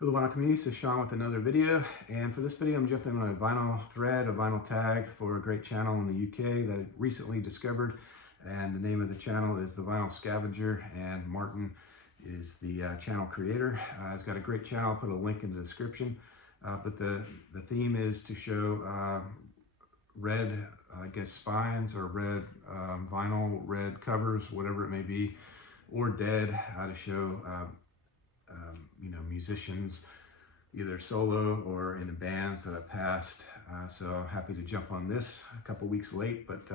Hello vinyl community, this is Sean with another video, and for this video I'm jumping on a vinyl thread, a vinyl tag for a great channel in the UK that I recently discovered, and the name of the channel is The Vinyl Scavenger, and Martin is the channel creator. It's got a great channel. I'll put a link in the description, but the theme is to show red, I guess, spines or red vinyl, red covers, whatever it may be, or dead, to show musicians, either solo or in bands that have passed. So happy to jump on this a couple weeks late, but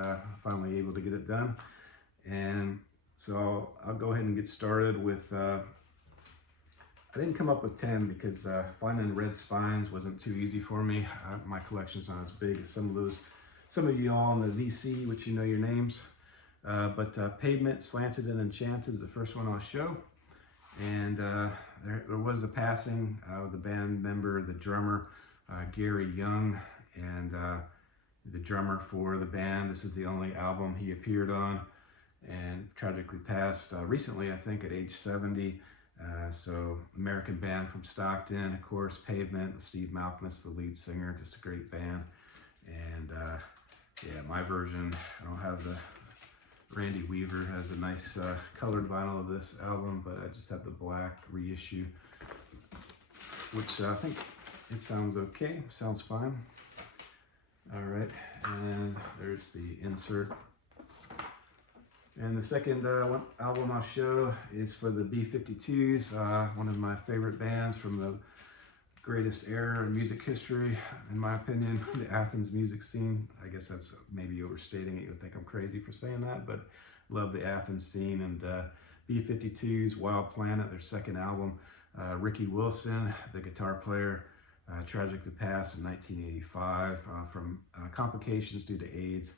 finally able to get it done. And so I'll go ahead and get started with, I didn't come up with 10 because finding red spines wasn't too easy for me. My collection's not as big as some of you all in the VC, which you know your names. But Pavement, Slanted and Enchanted is the first one I'll show. And there was a passing of the band member, the drummer, Gary Young, and the drummer for the band. This is the only album he appeared on, and tragically passed recently, I think, at age 70. So American band from Stockton, of course, Pavement, Steve Malkmus, the lead singer, just a great band. And yeah, my version, I don't have the Randy Weaver has a nice colored vinyl of this album, but I just have the black reissue, which I think it sounds okay, sounds fine. All right, and there's the insert. And the second album I'll show is for the B-52s, one of my favorite bands from the greatest era in music history, in my opinion, the Athens music scene. I guess that's maybe overstating it. You would think I'm crazy for saying that, but love the Athens scene. And B-52's Wild Planet, their second album. Ricky Wilson, the guitar player, tragically passed in 1985 from complications due to AIDS.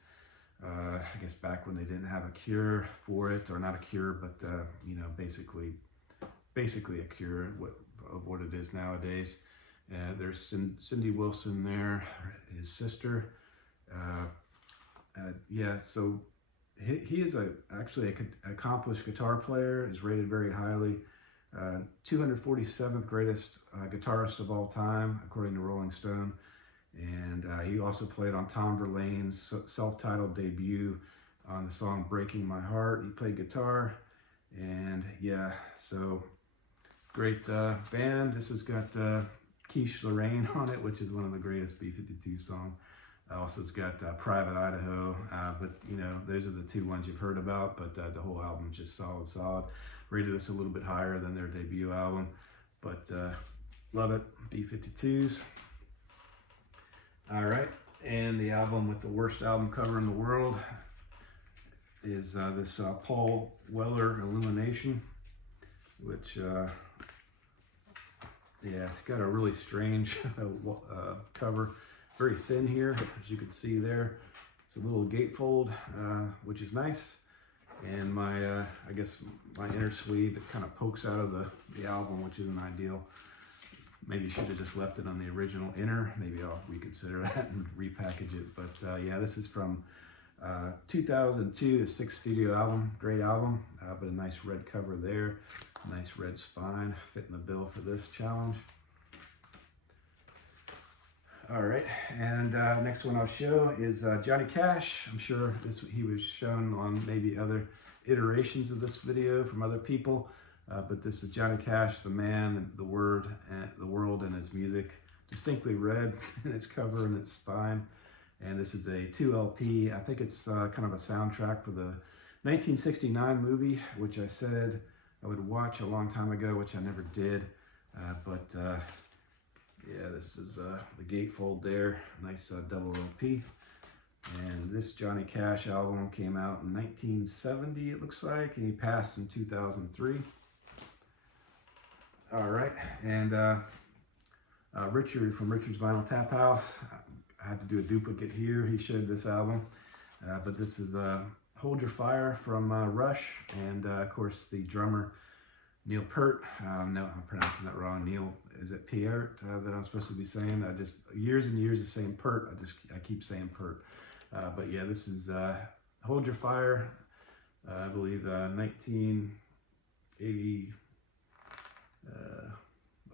I guess back when they didn't have a cure for it, or not a cure, but basically a cure of what it is nowadays. There's Cindy Wilson there, his sister. Yeah, so he is actually an accomplished guitar player, is rated very highly. 247th greatest guitarist of all time, according to Rolling Stone. And he also played on Tom Verlaine's self-titled debut on the song Breaking My Heart. He played guitar, and yeah, so great band. This has got Quiche Lorraine on it, which is one of the greatest B-52 songs. Also, it's got Private Idaho, but those are the two ones you've heard about, but the whole album is just solid. Rated this a little bit higher than their debut album, but love it, B-52s. All right, and the album with the worst album cover in the world is this Paul Weller Illumination, which yeah, it's got a really strange cover, very thin here, as you can see there. It's a little gatefold, which is nice. And my, I guess my inner sleeve, it kind of pokes out of the album, which isn't ideal. Maybe should have just left it on the original inner. Maybe I'll reconsider that and repackage it. But yeah, this is from 2002, the sixth studio album, great album, but a nice red cover there. Nice red spine, fitting the bill for this challenge. All right, and next one I'll show is Johnny Cash. I'm sure he was shown on maybe other iterations of this video from other people, but this is Johnny Cash, the man, the word, and the world, and his music. Distinctly red in its cover and its spine. And this is a 2 LP. I think it's kind of a soundtrack for the 1969 movie, which I said I would watch a long time ago, which I never did. But yeah, this is the gatefold there. Nice double LP. And this Johnny Cash album came out in 1970, it looks like, and he passed in 2003. All right, and Richard from Richard's Vinyl Tap House. I had to do a duplicate here. He showed this album, but this is Hold Your Fire from Rush, and of course the drummer Neil Peart. No, I'm pronouncing that wrong. Neil, is it Peart that I'm supposed to be saying? I just years and years of saying Peart. I keep saying Peart. But yeah, this is Hold Your Fire. I believe 1980.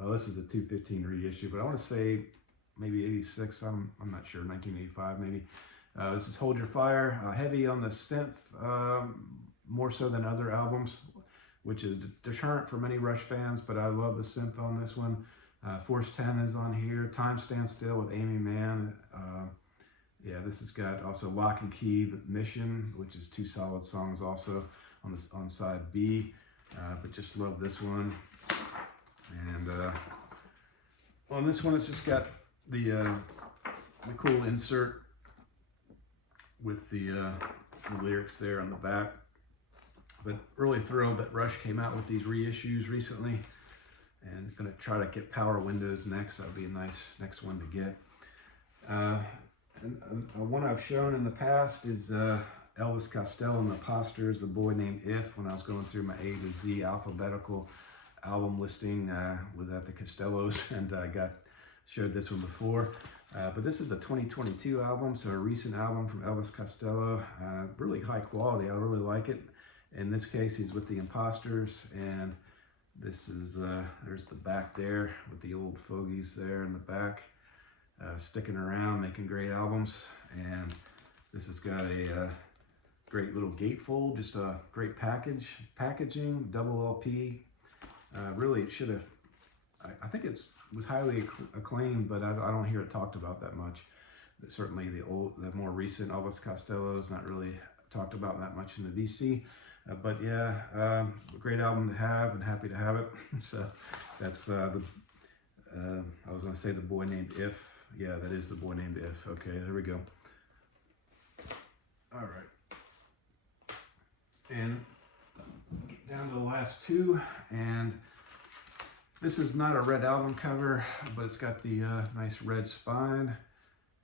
well, this is the 215 reissue, but I want to say maybe 86. I'm not sure, 1985 maybe. This is Hold Your Fire, heavy on the synth, more so than other albums, which is deterrent for many Rush fans, but I love the synth on this one. Force 10 is on here, Time Stands Still with Aimee Mann. Yeah, this has got also Lock and Key, The Mission, which is 2 solid songs also on side B, but just love this one. And on this one, it's just got the cool insert with the lyrics there on the back. But really thrilled that Rush came out with these reissues recently, and gonna try to get Power Windows next. That would be a nice next one to get. And one I've shown in the past is Elvis Costello and the Imposters, The Boy Named If. When I was going through my A to Z alphabetical album listing, was at the Costellos, and I showed this one before. But this is a 2022 album, so a recent album from Elvis Costello. Really high quality, I really like it. In this case, he's with the Imposters, and this is, there's the back there with the old fogies there in the back, sticking around, making great albums. And this has got a great little gatefold, just a great packaging, double LP. Really, it should have, I think it was highly acclaimed, but I don't hear it talked about that much. Certainly the more recent Elvis Costello is not really talked about that much in the VC. But yeah, a great album to have, and happy to have it. So that's I was going to say The Boy Named If. Yeah, that is The Boy Named If. Okay, there we go. All right. And get down to the last two. And this is not a red album cover, but it's got the nice red spine.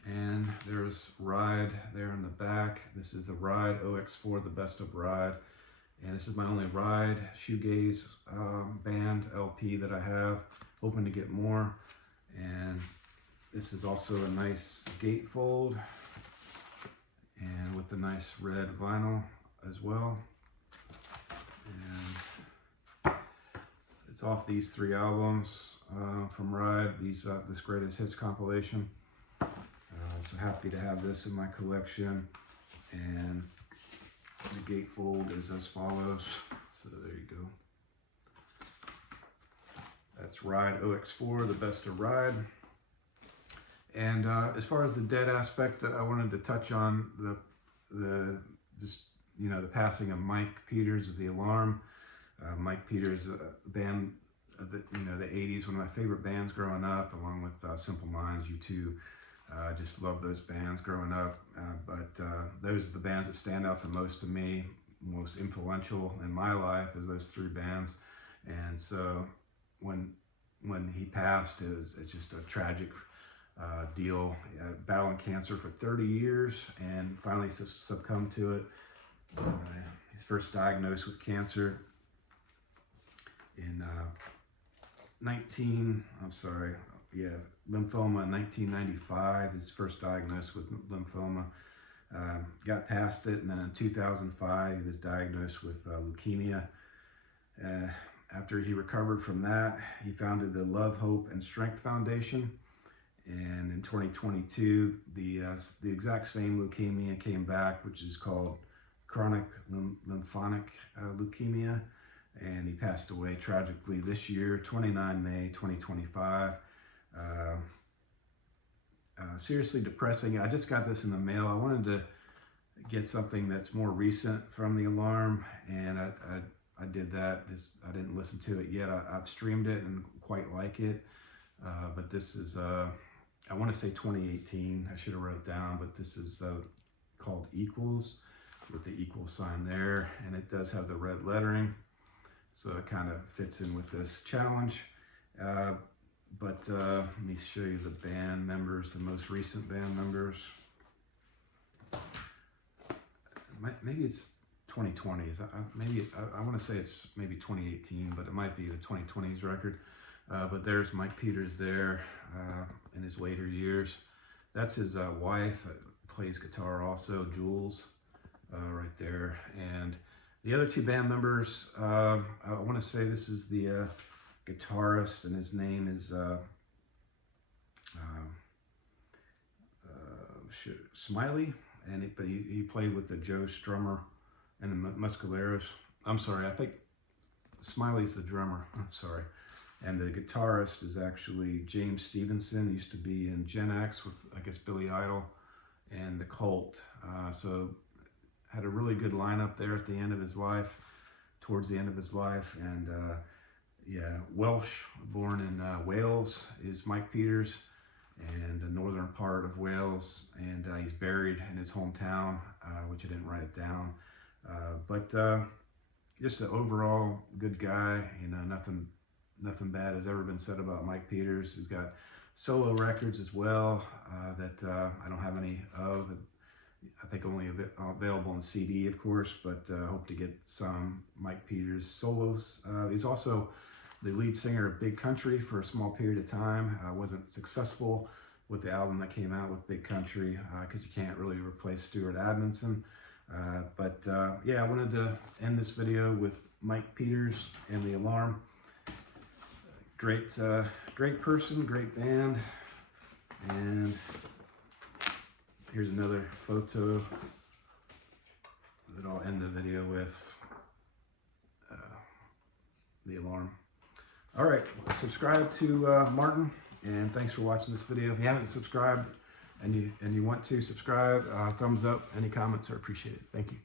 And there's Ride there in the back. This is the Ride OX4, the Best of Ride. And this is my only Ride shoegaze band LP that I have. Hoping to get more. And this is also a nice gatefold, and with the nice red vinyl as well. And it's off these 3 albums from Ride. This Greatest Hits compilation. So happy to have this in my collection. And the gatefold is as follows. So there you go. That's Ride OX4, the Best of Ride. And as far as the Dead aspect, I wanted to touch on the passing of Mike Peters of The Alarm. Mike Peters, a band of the 80s, one of my favorite bands growing up, along with Simple Minds, U2. I just love those bands growing up, but those are the bands that stand out the most to me, most influential in my life, is those 3 bands. And so when he passed, it's just a tragic deal. Battling cancer for 30 years and finally succumbed to it. He's first diagnosed with cancer in lymphoma in 1995. He's first diagnosed with lymphoma. Got past it, and then in 2005 he was diagnosed with leukemia. After he recovered from that, he founded the Love, Hope, and Strength Foundation. And in 2022, the exact same leukemia came back, which is called chronic lymphocytic leukemia. And he passed away tragically this year, 29 May 2025. Seriously depressing. I just got this in the mail. I wanted to get something that's more recent from The Alarm, and I did that. I didn't listen to it yet. I've streamed it and quite like it, but this is I want to say 2018. I should have wrote it down, but this is called Equals, with the equal sign there, and it does have the red lettering, so it kind of fits in with this challenge. But let me show you the band members, the most recent band members. Maybe it's 2020s. I want to say it's maybe 2018, but it might be the 2020s record. But there's Mike Peters there in his later years. That's his wife, plays guitar also, Jules, right there. And the other 2 band members, I want to say this is the guitarist, and his name is Smiley, but he played with the Joe Strummer and the Muscaleros. I'm sorry, I think Smiley's the drummer. I'm sorry. And the guitarist is actually James Stevenson. He used to be in Gen X with, I guess, Billy Idol and the Cult. So had a really good lineup there at the end of his life, towards the end of his life. And yeah, Welsh, born in Wales, is Mike Peters, and the northern part of Wales. And he's buried in his hometown, which I didn't write it down. But just an overall good guy. You know, nothing bad has ever been said about Mike Peters. He's got solo records as well that I don't have any of. I think only available on CD, of course, but hope to get some Mike Peters solos. He's also the lead singer of Big Country for a small period of time. Wasn't successful with the album that came out with Big Country because you can't really replace Stuart Adamson. But yeah, I wanted to end this video with Mike Peters and The Alarm. Great person, great band. And here's another photo that I'll end the video with. The Alarm. All right, subscribe to Martin, and thanks for watching this video. If you haven't subscribed and you want to subscribe, thumbs up. Any comments are appreciated. Thank you.